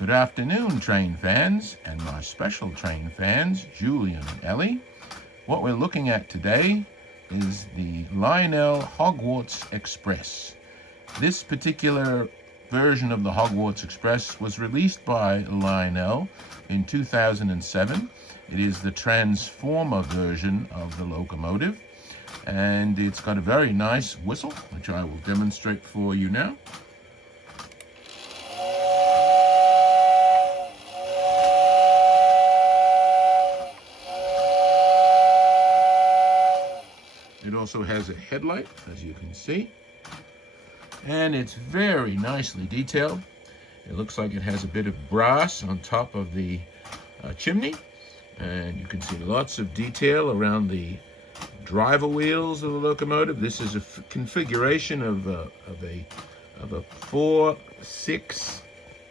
Good afternoon, train fans, and my special train fans, Julian and Ellie. What we're looking at today is the Lionel Hogwarts Express. This particular version of the Hogwarts Express was released by Lionel in 2007. It is the Transformer version of the locomotive, and it's got a very nice whistle, which I will demonstrate for you now. It also has a headlight, as you can see, and it's very nicely detailed. It looks like it has a bit of brass on top of the chimney, and you can see lots of detail around the driver wheels of the locomotive. This is a configuration of a 4, 6,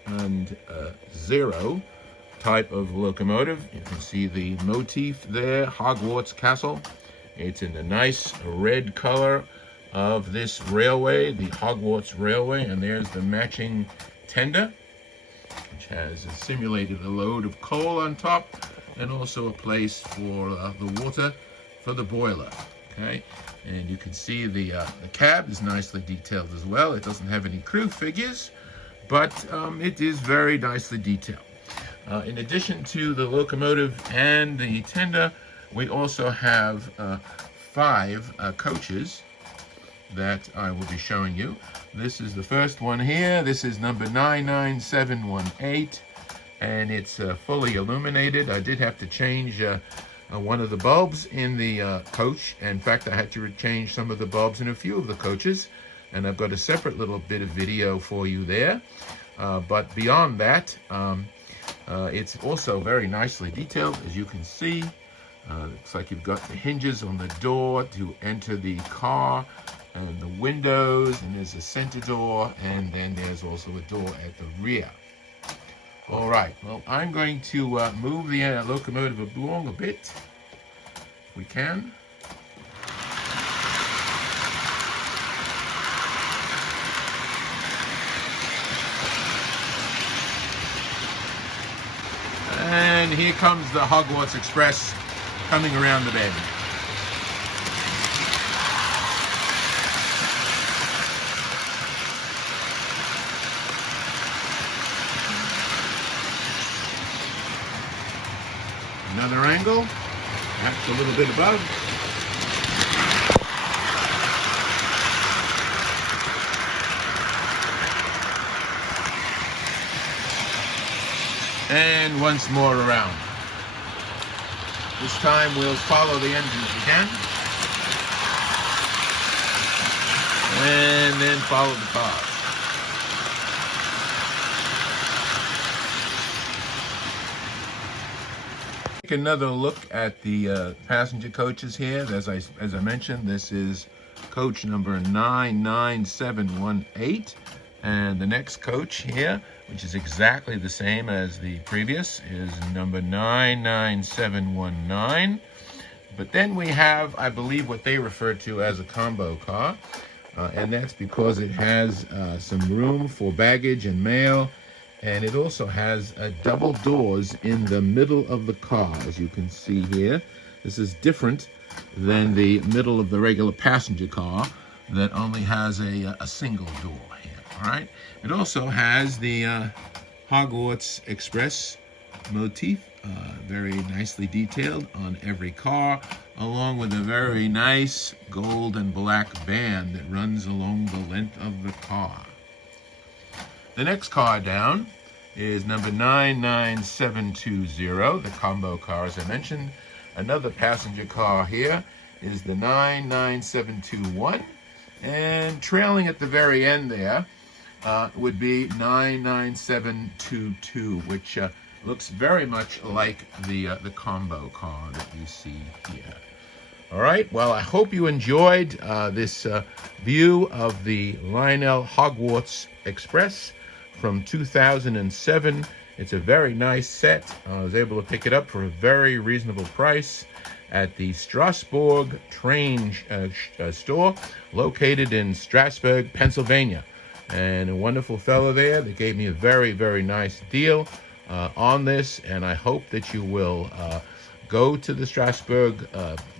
and 0 type of locomotive. You can see the motif there, Hogwarts Castle. It's in the nice red color of this railway, the Hogwarts Railway, and there's the matching tender, which has simulated a load of coal on top, and also a place for the water for the boiler. Okay, and you can see the cab is nicely detailed as well. It doesn't have any crew figures, but it is very nicely detailed. In addition to the locomotive and the tender, we also have 5 coaches that I will be showing you. This is the first one here. This is number 99718, and it's fully illuminated. I did have to change one of the bulbs in the coach. In fact, I had to change some of the bulbs in a few of the coaches, and I've got a separate little bit of video for you there. But beyond that, it's also very nicely detailed, as you can see. Looks like you've got the hinges on the door to enter the car, and the windows, and there's a center door, and then there's also a door at the rear. All right, well, I'm going to move the locomotive along a bit, if we can. And here comes the Hogwarts Express coming around the bend. Another angle, perhaps a little bit above. And once more around. This time we'll follow the engines again, and then follow the cars. Take another look at the passenger coaches here. As I mentioned, this is coach number 99718, and the next coach here, which is exactly the same as the previous, is number 99719. But then we have, I believe, what they refer to as a combo car, and that's because it has some room for baggage and mail, and it also has double doors in the middle of the car, as you can see here. This is different than the middle of the regular passenger car that only has a single door here. All right. It also has the Hogwarts Express motif, very nicely detailed on every car, along with a very nice gold and black band that runs along the length of the car. The next car down is number 99720, the combo car, as I mentioned. Another passenger car here is the 99721, and trailing at the very end there would be 99722, which looks very much like the combo car that you see here. All right, well, I hope you enjoyed this view of the Lionel Hogwarts Express from 2007. It's a very nice set. I was able to pick it up for a very reasonable price at the Strasburg Train store located in Strasburg, Pennsylvania. and a wonderful fellow there that gave me a very, very nice deal on this, and I hope that you will go to the Strasburg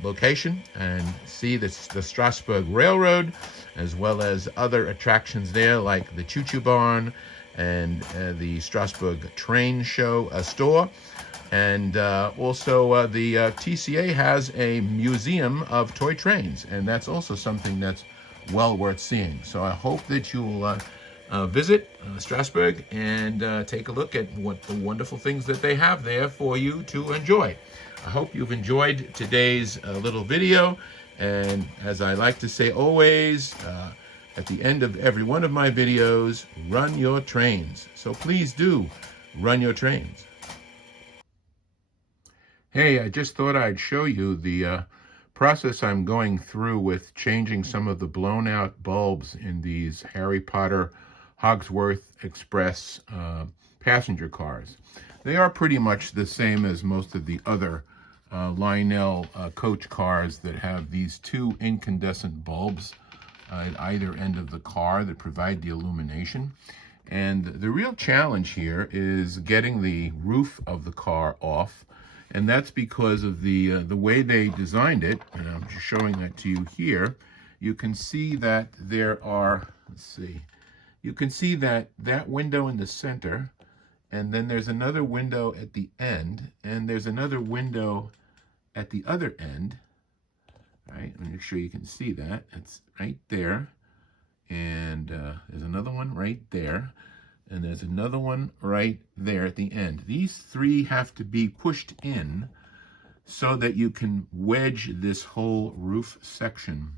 location and see the Strasburg Railroad, as well as other attractions there like the Choo Choo Barn and the Strasburg Train store. And also the TCA has a museum of toy trains, and that's also something that's well worth seeing. So I hope that you'll visit Strasburg and take a look at what the wonderful things that they have there for you to enjoy. I hope you've enjoyed today's little video, and as I like to say always, at the end of every one of my videos, run your trains. So please do run your trains. Hey, I just thought I'd show you the process I'm going through with changing some of the blown out bulbs in these Harry Potter Hogwarts Express passenger cars. They are pretty much the same as most of the other Lionel coach cars that have these two incandescent bulbs at either end of the car that provide the illumination. And the real challenge here is getting the roof of the car off. And that's because of the way they designed it, and I'm just showing that to you here. You can see that there are, let's see, you can see that window in the center, and then there's another window at the end, and there's another window at the other end, right? Make sure you can see that. It's right there, and there's another one right there. And there's another one right there at the end. These three have to be pushed in so that you can wedge this whole roof section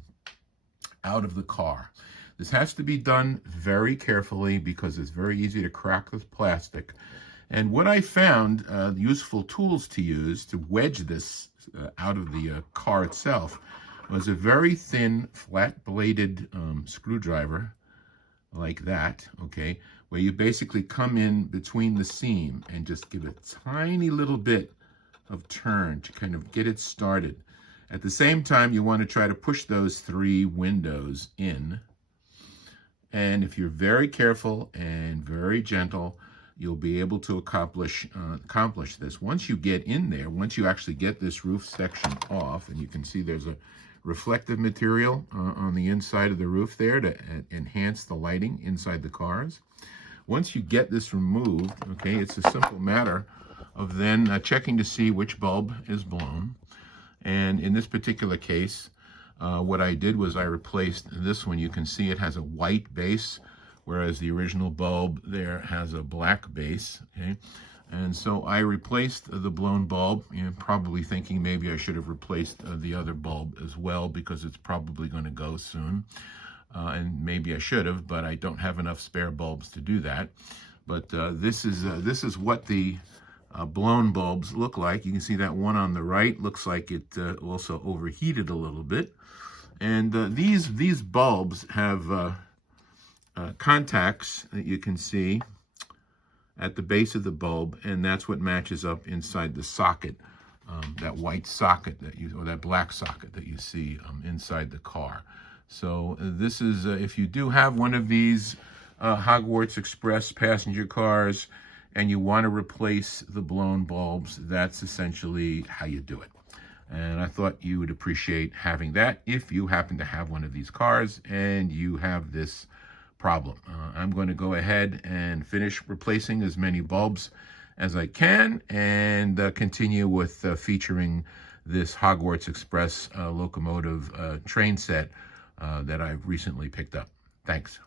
out of the car. This has to be done very carefully because it's very easy to crack with plastic. And what I found useful tools to use to wedge this out of the car itself was a very thin, flat-bladed screwdriver like that, okay, where you basically come in between the seam and just give a tiny little bit of turn to kind of get it started. At the same time, you want to try to push those three windows in. And if you're very careful and very gentle, you'll be able to accomplish this. Once you get in there, once you actually get this roof section off, and you can see there's a reflective material on the inside of the roof there to enhance the lighting inside the cars. Once you get this removed, okay, it's a simple matter of then checking to see which bulb is blown. And in this particular case, what I did was I replaced this one. You can see it has a white base, whereas the original bulb there has a black base, okay? And so I replaced the blown bulb, probably thinking maybe I should have replaced the other bulb as well because it's probably going to go soon. And maybe I should have, but I don't have enough spare bulbs to do that. But this is what the blown bulbs look like. You can see that one on the right looks like it also overheated a little bit. And these bulbs have contacts that you can see at the base of the bulb, and that's what matches up inside the socket, that white socket or that black socket that you see inside the car. So this is, if you do have one of these Hogwarts Express passenger cars and you want to replace the blown bulbs, that's essentially how you do it. And I thought you would appreciate having that if you happen to have one of these cars and you have this problem. I'm going to go ahead and finish replacing as many bulbs as I can and continue with featuring this Hogwarts Express locomotive train set that I've recently picked up. Thanks.